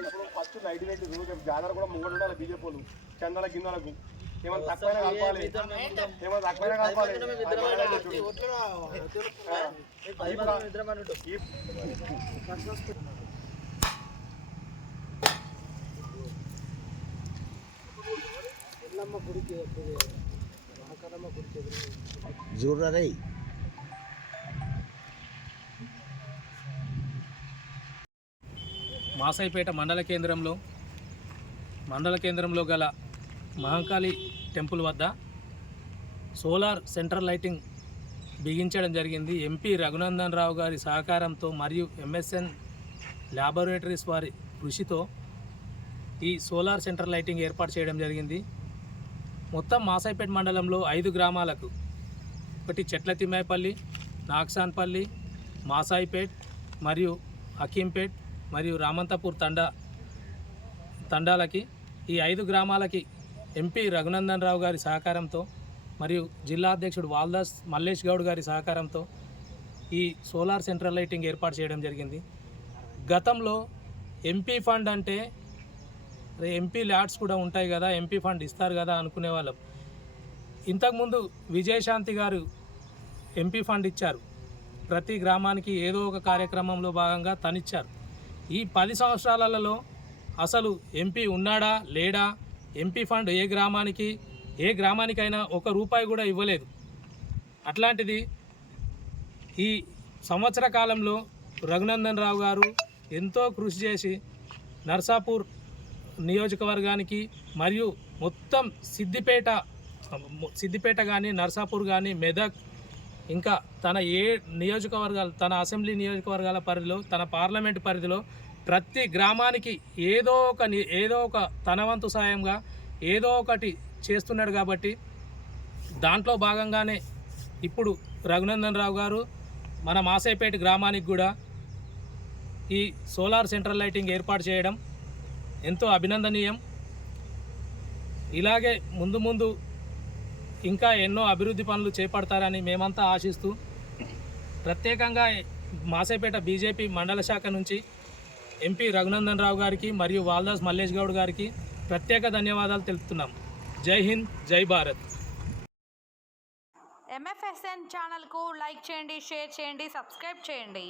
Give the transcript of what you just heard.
ఇప్పుడు first night night జాతర కూడా ముంగడు ఉండాలి బీజేపీ వాళ్ళు చందాల గిన్నెలకు ఏమైనా తక్కువైనా కలపాలి ఏమైనా తక్కువైనా కలపాలి జూర్రా మాసైపేట మాసాయిపేట మండల కేంద్రంలో మండల కేంద్రంలో గల మహంకాళి టెంపుల్ వద్ద సోలార్ సెంటర్ లైటింగ్ బిగించడం జరిగింది. ఎంపీ రఘునందన్ రావు గారి సహకారంతో మరియు ఎంఎస్ఎన్ ల్యాబొరేటరీస్ వారి కృషితో ఈ సోలార్ సెంటర్ లైటింగ్ ఏర్పాటు చేయడం జరిగింది. మొత్తం మాసైపేట మండలంలో ఐదు గ్రామాలకు ఒకటి చెట్ల తిమ్మాయిపల్లి నాగ్సాన్పల్లి మాసాయిపేట్ మరియు హకీంపేట్ మరియు రామంతపూర్ తండా తండాలకి ఈ ఐదు గ్రామాలకి ఎంపీ రఘునందన్ రావు గారి సహకారంతో మరియు జిల్లా అధ్యక్షుడు వాల్దాస్ మల్లేష్ గౌడ్ గారి సహకారంతో ఈ సోలార్ సెంట్రల్ లైటింగ్ ఏర్పాటు చేయడం జరిగింది. గతంలో ఎంపీ ఫండ్ అంటే ఎంపీ ల్యాడ్స్ కూడా ఉంటాయి కదా ఎంపీ ఫండ్ ఇస్తారు కదా అనుకునే వాళ్ళం. ఇంతకుముందు విజయశాంతి గారు ఎంపీ ఫండ్ ఇచ్చారు. ప్రతి గ్రామానికి ఏదో ఒక కార్యక్రమంలో భాగంగా తనిచ్చారు. ఈ పది సంవత్సరాలలో అసలు ఎంపీ ఉన్నాడా లేడా? ఎంపీ ఫండ్ ఏ గ్రామానికి ఏ గ్రామానికైనా ఒక రూపాయి కూడా ఇవ్వలేదు. అట్లాంటిది ఈ సంవత్సర కాలంలో రఘునందన్ రావు గారు ఎంతో కృషి చేసి నర్సాపూర్ నియోజకవర్గానికి మరియు మొత్తం సిద్దిపేట సిద్దిపేట కానీ నర్సాపూర్ కానీ మెదక్ ఇంకా తన ఏ నియోజకవర్గాలు తన అసెంబ్లీ నియోజకవర్గాల పరిధిలో తన పార్లమెంట్ పరిధిలో ప్రతి గ్రామానికి ఏదో ఒక ఏదో ఒక తన వంతు సాయంగా ఏదో ఒకటి చేస్తున్నాడు కాబట్టి దాంట్లో భాగంగానే ఇప్పుడు రఘునందన్ రావు గారు మన మాసేపేట గ్రామానికి కూడా ఈ సోలార్ సెంట్రల్ లైటింగ్ ఏర్పాటు చేయడం ఎంతో అభినందనీయం. ఇలాగే ముందు ముందు ఇంకా ఎన్నో అభివృద్ధి పనులు చేపడతారని మేమంతా ఆశిస్తూ ప్రత్యేకంగా మాసేపేట బీజేపీ మండల శాఖ నుంచి ఎంపీ రఘునందన్ రావు గారికి మరియు వాల్దాస్ మల్లేష్ గౌడ్ గారికి ప్రత్యేక ధన్యవాదాలు తెలుపుతున్నాం. జై హింద్ జై భారత్. ఎంఎఫ్ఎస్ఎన్ ఛానల్కు లైక్ చేయండి షేర్ చేయండి సబ్స్క్రైబ్ చేయండి.